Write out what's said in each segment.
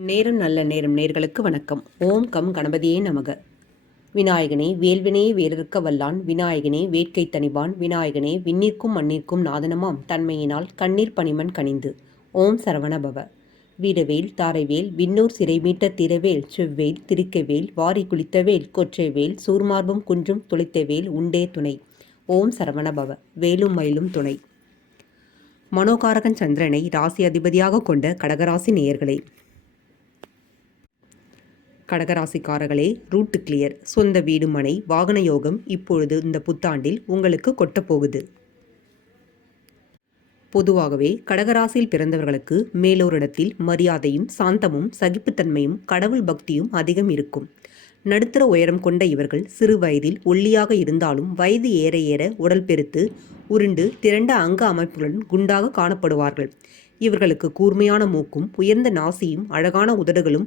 நேரம் நல்ல நேரம் நேர்களுக்கு வணக்கம். ஓம் கம் கணபதியே நமக. விநாயகனே வேல்வினே வேறிருக்க வல்லான். விநாயகனே வேட்கை தனிவான் விநாயகனே விண்ணிற்கும் மண்ணிற்கும் நாதனமாம். தன்மையினால் கண்ணீர் பனிமன் கனிந்து. ஓம் சரவண பவ வீரவேல் தாரைவேல் விண்ணூர் சிறைமீட்ட திரவேல் செவ்வேல் திருக்கவேல் வாரி குளித்தவேல் கொற்றைவேல் சூர்மார்பும் குன்றும் துளைத்தவேல் உண்டே துணை. ஓம் சரவண பவ வேலும் மயிலும் துணை. மனோகாரகன் சந்திரனை ராசி அதிபதியாக கொண்ட கடகராசி நேயர்களே கடகராசிக்காரர்களே ரூட்டு கிளியர் சொந்த வீடு மனை வாகன யோகம் இப்பொழுது இந்த புத்தாண்டில் உங்களுக்கு கொட்டப்போகுது. பொதுவாகவே கடகராசியில் பிறந்தவர்களுக்கு மேலோரிடத்தில் மரியாதையும் சாந்தமும் சகிப்புத்தன்மையும் கடவுள் பக்தியும் அதிகம் இருக்கும். நடுத்தர உயரம் கொண்ட இவர்கள் சிறு வயதில் ஒல்லியாக இருந்தாலும் வயது ஏற ஏற உடல் பெருத்து உருண்டு திரண்ட அங்க அமைப்புகளுடன் குண்டாக காணப்படுவார்கள். இவர்களுக்கு கூர்மையான மூக்கும் உயர்ந்த நாசியும் அழகான உதடுகளும்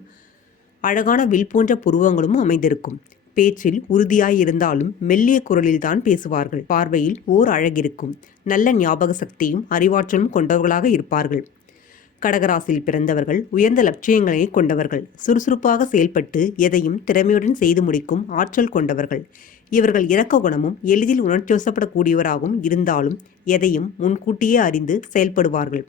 அழகான வில் போன்ற புருவங்களும் அமைந்திருக்கும். பேச்சில் உறுதியாயிருந்தாலும் மெல்லிய குரலில்தான் பேசுவார்கள். பார்வையில் ஓர் அழகிருக்கும். நல்ல ஞாபக சக்தியும் அறிவாற்றலும் கொண்டவர்களாக இருப்பார்கள். கடகராசியில் பிறந்தவர்கள் உயர்ந்த லட்சியங்களை கொண்டவர்கள். சுறுசுறுப்பாக செயல்பட்டு எதையும் திறமையுடன் செய்து முடிக்கும் ஆற்றல் கொண்டவர்கள். இவர்கள் இறக்க குணமும் எளிதில் உணர்ச்சிவசப்படக்கூடியவராகவும் இருந்தாலும் எதையும் முன்கூட்டியே அறிந்து செயல்படுவார்கள்.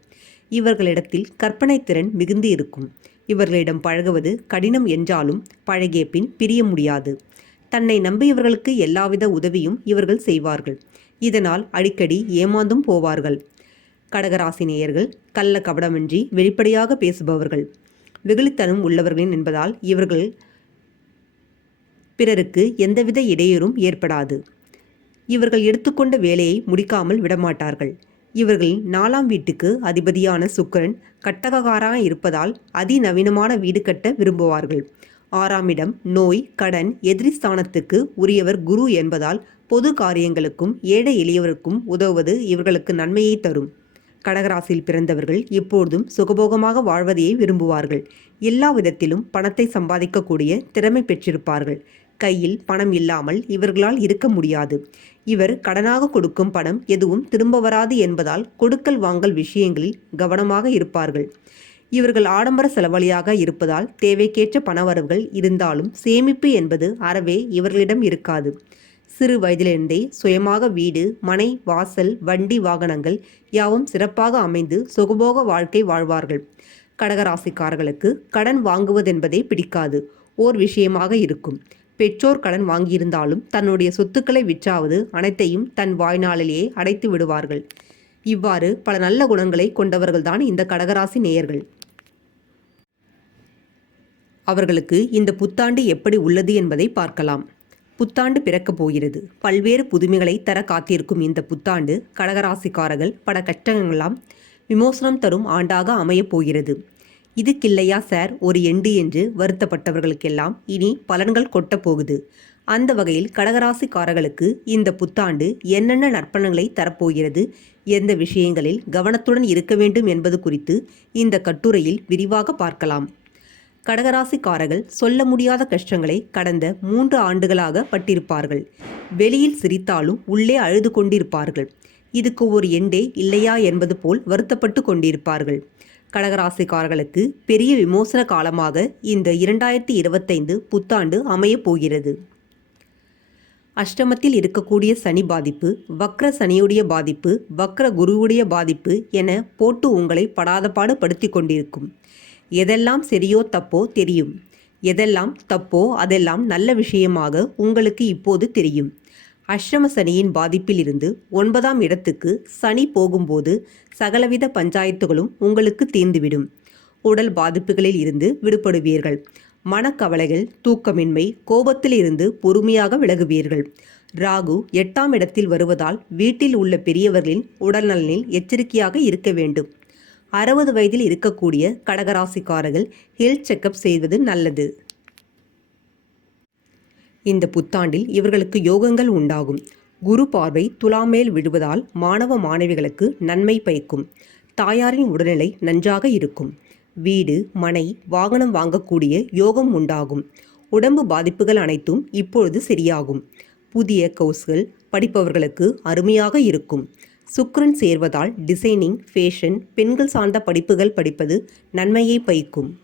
இவர்களிடத்தில் கற்பனை திறன் மிகுந்து இருக்கும் இவர்களிடம் பழகுவது கடினம் என்றாலும் பழகிய பின் பிரிய முடியாது. தன்னை நம்பியவர்களுக்கு எல்லாவித உதவியும் இவர்கள் செய்வார்கள். இதனால் அடிக்கடி ஏமாந்தும் போவார்கள். கடகராசினியர்கள் கள்ள கபடமின்றி வெளிப்படையாக பேசுபவர்கள். வெகுளித்தனம் உள்ளவர்களின் என்பதால் இவர்கள் பிறருக்கு எந்தவித இடையூறும் ஏற்படாது. இவர்கள் எடுத்துக்கொண்ட வேலையை முடிக்காமல் விடமாட்டார்கள். இவர்கள் நாலாம் வீட்டுக்கு அதிபதியான சுக்கரன் கட்டககாராக இருப்பதால் அதிநவீனமான வீடு கட்ட விரும்புவார்கள். ஆறாம் இடம் நோய் கடன் எதிரி ஸ்தானத்துக்கு உரியவர் குரு என்பதால் பொது காரியங்களுக்கும் ஏழை எளியவருக்கும் உதவுவது இவர்களுக்கு நன்மையை தரும். கடகராசியில் பிறந்தவர்கள் எப்பொழுதும் சுகபோகமாக வாழ்வதையே விரும்புவார்கள். எல்லா விதத்திலும் பணத்தை சம்பாதிக்கக்கூடிய திறமை பெற்றிருப்பார்கள். கையில் பணம் இல்லாமல் இவர்களால் இருக்க முடியாது. இவர் கடனாக கொடுக்கும் பணம் எதுவும் திரும்ப வராது என்பதால் கொடுக்கல் வாங்கல் விஷயங்களில் கவனமாக இருப்பார்கள். இவர்கள் ஆடம்பர செலவழியாக இருப்பதால் தேவைக்கேற்ற பணவரவுகள் இருந்தாலும் சேமிப்பு என்பது அறவே இவர்களிடம் இருக்காது. சிறு வயதிலிருந்தே சுயமாக வீடு மனை வாசல் வண்டி வாகனங்கள் யாவும் சிறப்பாக அமைந்து சுகபோக வாழ்க்கை வாழ்வார்கள். கடகராசிக்காரர்களுக்கு கடன் வாங்குவதென்பதே பிடிக்காது. ஓர் விஷயமாக இருக்கும். பெற்றோர் கடன் வாங்கியிருந்தாலும் தன்னுடைய சொத்துக்களை விற்றாவது அனைத்தையும் தன் வாய்நாளிலேயே அடைத்து விடுவார்கள். இவ்வாறு பல நல்ல குணங்களை கொண்டவர்கள்தான் இந்த கடகராசி நேயர்கள். அவர்களுக்கு இந்த புத்தாண்டு எப்படி உள்ளது என்பதை பார்க்கலாம். புத்தாண்டு பிறக்கப் போகிறது. பல்வேறு புதுமைகளை தர காத்திருக்கும் இந்த புத்தாண்டு கடகராசிக்காரர்கள் பல கஷ்டங்களாம் விமோசனம் தரும் ஆண்டாக அமையப் போகிறது. இதுக்கில்லையா சார்? ஒரு எண்டு என்று வருத்தப்பட்டவர்களுக்கெல்லாம் இனி பலன்கள் கொட்டப் போகுது. அந்த வகையில் கடகராசிக்காரர்களுக்கு இந்த புத்தாண்டு என்னென்ன நற்பணங்களை தரப்போகிறது எந்த விஷயங்களில் கவனத்துடன் இருக்க வேண்டும் என்பது குறித்து இந்த கட்டுரையில் விரிவாக பார்க்கலாம். கடகராசிக்காரர்கள் சொல்ல முடியாத கஷ்டங்களை கடந்த மூன்று ஆண்டுகளாக பட்டிருப்பார்கள். வெளியில் சிரித்தாலும் உள்ளே அழுது கொண்டிருப்பார்கள். இதுக்கு ஒரு எண்டே இல்லையா என்பது போல் வருத்தப்பட்டு கொண்டிருப்பார்கள். கடகராசிக்காரர்களுக்கு பெரிய விமோசன காலமாக இந்த இரண்டாயிரத்தி இருபத்தைந்து புத்தாண்டு அமையப் போகிறது. அஷ்டமத்தில் இருக்கக்கூடிய சனி பாதிப்பு வக்ர சனியுடைய பாதிப்பு வக்ர குருவுடைய பாதிப்பு என போட்டு உங்களை படாதபாடு படுத்தி கொண்டிருக்கும். எதெல்லாம் சரியோ தப்போ தெரியும். எதெல்லாம் தப்போ அதெல்லாம் நல்ல விஷயமாக உங்களுக்கு இப்போது தெரியும். அஷ்டம சனியின் பாதிப்பிலிருந்து ஒன்பதாம் இடத்துக்கு சனி போகும்போது சகலவித பஞ்சாயத்துகளும் உங்களுக்கு தீர்ந்துவிடும். உடல் பாதிப்புகளில் இருந்து விடுபடுவீர்கள். மனக்கவலைகள் தூக்கமின்மை கோபத்தில் இருந்து பொறுமையாக விலகுவீர்கள். ராகு எட்டாம் இடத்தில் வருவதால் வீட்டில் உள்ள பெரியவர்களின் உடல்நலனில் எச்சரிக்கையாக இருக்க வேண்டும். அறுபது வயதில் இருக்கக்கூடிய கடகராசிக்காரர்கள் ஹெல்த் செக்கப் செய்வது நல்லது. இந்த புத்தாண்டில் இவர்களுக்கு யோகங்கள் உண்டாகும். குரு பார்வை துலாமேல் விழுவதால் மாணவ மாணவிகளுக்கு நன்மை பயக்கும். தாயாரின் உடல்நிலை நன்றாக இருக்கும். வீடு மனை வாகனம் வாங்கக்கூடிய யோகம் உண்டாகும். உடம்பு பாதிப்புகள் அனைத்தும் இப்பொழுது சரியாகும். புதிய கவுஸ்கள் படிப்பவர்களுக்கு அருமையாக இருக்கும். சுக்ரன் சேர்வதால் டிசைனிங் ஃபேஷன் பெண்கள் சார்ந்த படிப்புகள் படிப்பது நன்மையை பயக்கும்.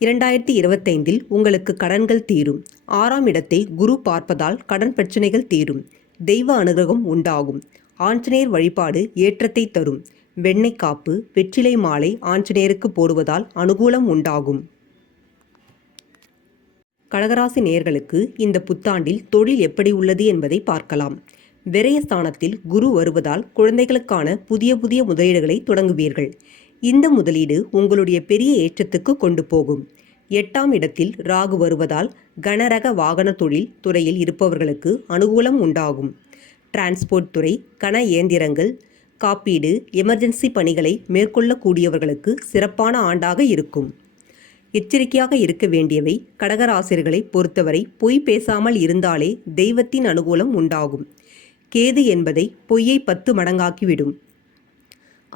இரண்டாயிரத்தி இருபத்தைந்தில் உங்களுக்கு கடன்கள் தீரும். ஆறாம் இடத்தை குரு பார்ப்பதால் கடன் பிரச்சனைகள் தீரும். தெய்வ அனுகிரகம் உண்டாகும். ஆஞ்சநேயர் வழிபாடு ஏற்றத்தை தரும். வெண்ணெய் காப்பு வெற்றிலை மாலை ஆஞ்சநேயருக்கு போடுவதால் அனுகூலம் உண்டாகும். கடகராசி நேயர்களுக்கு இந்த புத்தாண்டில் தொழில் எப்படி உள்ளது என்பதை பார்க்கலாம். விரயஸ்தானத்தில் குரு வருவதால் குழந்தைகளுக்கான புதிய புதிய முதலீடுகளை தொடங்குவீர்கள். இந்த முதலீடு உங்களுடைய பெரிய ஏற்றத்துக்கு கொண்டு போகும். எட்டாம் இடத்தில் ராகு வருவதால் கனரக வாகன தொழில் துறையில் இருப்பவர்களுக்கு அனுகூலம் உண்டாகும். டிரான்ஸ்போர்ட் துறை கன இயந்திரங்கள் காப்பீடு எமர்ஜென்சி பணிகளை மேற்கொள்ளக்கூடியவர்களுக்கு சிறப்பான ஆண்டாக இருக்கும். எச்சரிக்கையாக இருக்க வேண்டியவை கடகராசிரியர்களை பொறுத்தவரை பொய் பேசாமல் இருந்தாலே தெய்வத்தின் அனுகூலம் உண்டாகும். கேது என்பதை பொய்யை பத்து மடங்காக்கிவிடும்.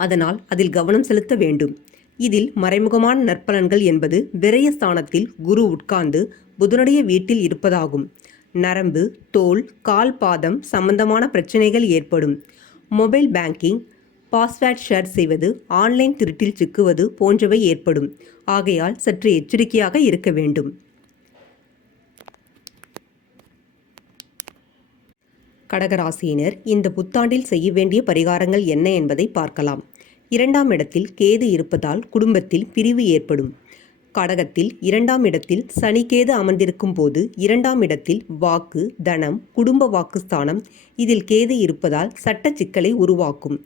அதனால் அதில் கவனம் செலுத்த வேண்டும். இதில் மறைமுகமான நற்பலன்கள் என்பது விரயஸ்தானத்தில் குரு உட்கார்ந்து புதனுடைய வீட்டில் இருப்பதாகும். நரம்பு தோல் கால் பாதம் சம்பந்தமான பிரச்சனைகள் ஏற்படும். மொபைல் பேங்கிங் பாஸ்வேர்ட் ஷேர் செய்வது ஆன்லைன் திருட்டில் சிக்குவது போன்றவை ஏற்படும். ஆகையால் சற்று எச்சரிக்கையாக இருக்க வேண்டும். கடகராசியினர் இந்த புத்தாண்டில் செய்ய வேண்டிய பரிகாரங்கள் என்ன என்பதை பார்க்கலாம். இரண்டாம் இடத்தில் கேது இருப்பதால் குடும்பத்தில் பிரிவு ஏற்படும். கடகத்தில் இரண்டாம் இடத்தில் சனிக்கேது அமர்ந்திருக்கும் போது இரண்டாம் இடத்தில் வாக்கு தனம் குடும்ப வாக்குஸ்தானம் இதில் கேது இருப்பதால் சட்ட சிக்கலை உருவாக்கும்.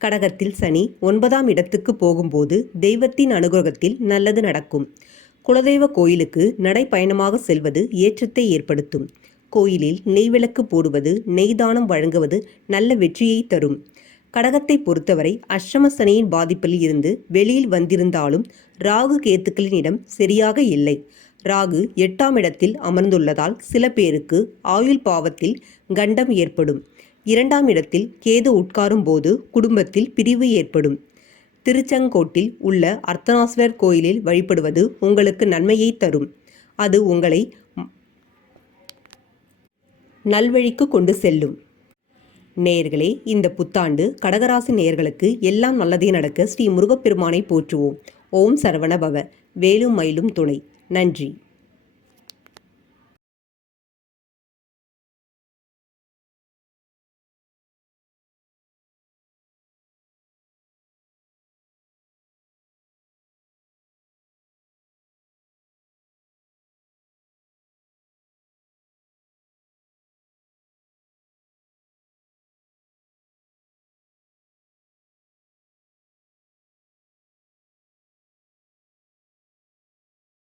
கடகத்தில் சனி ஒன்பதாம் இடத்துக்கு போகும்போது தெய்வத்தின் அனுகிரகத்தில் நல்லது நடக்கும். குலதெய்வ கோயிலுக்கு நடைப்பயணமாக செல்வது ஏற்றத்தை ஏற்படுத்தும். கோயிலில் நெய்விளக்கு போடுவது நெய்தானம் வழங்குவது நல்ல வெற்றியை தரும். கடகத்தை பொறுத்தவரை அஷ்டம சனியின் பாதிப்பில் இருந்து வெளியில் வந்திருந்தாலும் ராகு கேத்துக்களினிடம் சரியாக இல்லை. ராகு எட்டாம் இடத்தில் அமர்ந்துள்ளதால் சில பேருக்கு ஆயுள் பாவத்தில் கண்டம் ஏற்படும். இரண்டாம் இடத்தில் கேது உட்காரும் போது குடும்பத்தில் பிரிவு ஏற்படும். திருச்செங்கோட்டில் உள்ள அர்த்தநாஸ்வர் கோயிலில் வழிபடுவது உங்களுக்கு நன்மையை தரும். அது உங்களை நல்வழிக்கு கொண்டு செல்லும். நேயர்களே இந்த புத்தாண்டு கடகராசி நேயர்களுக்கு எல்லாம் நல்லதே நடக்க ஸ்ரீ முருகப்பெருமானை போற்றுவோம். ஓம் சரவண பவ. வேலும் மயிலும் துணை. நன்றி.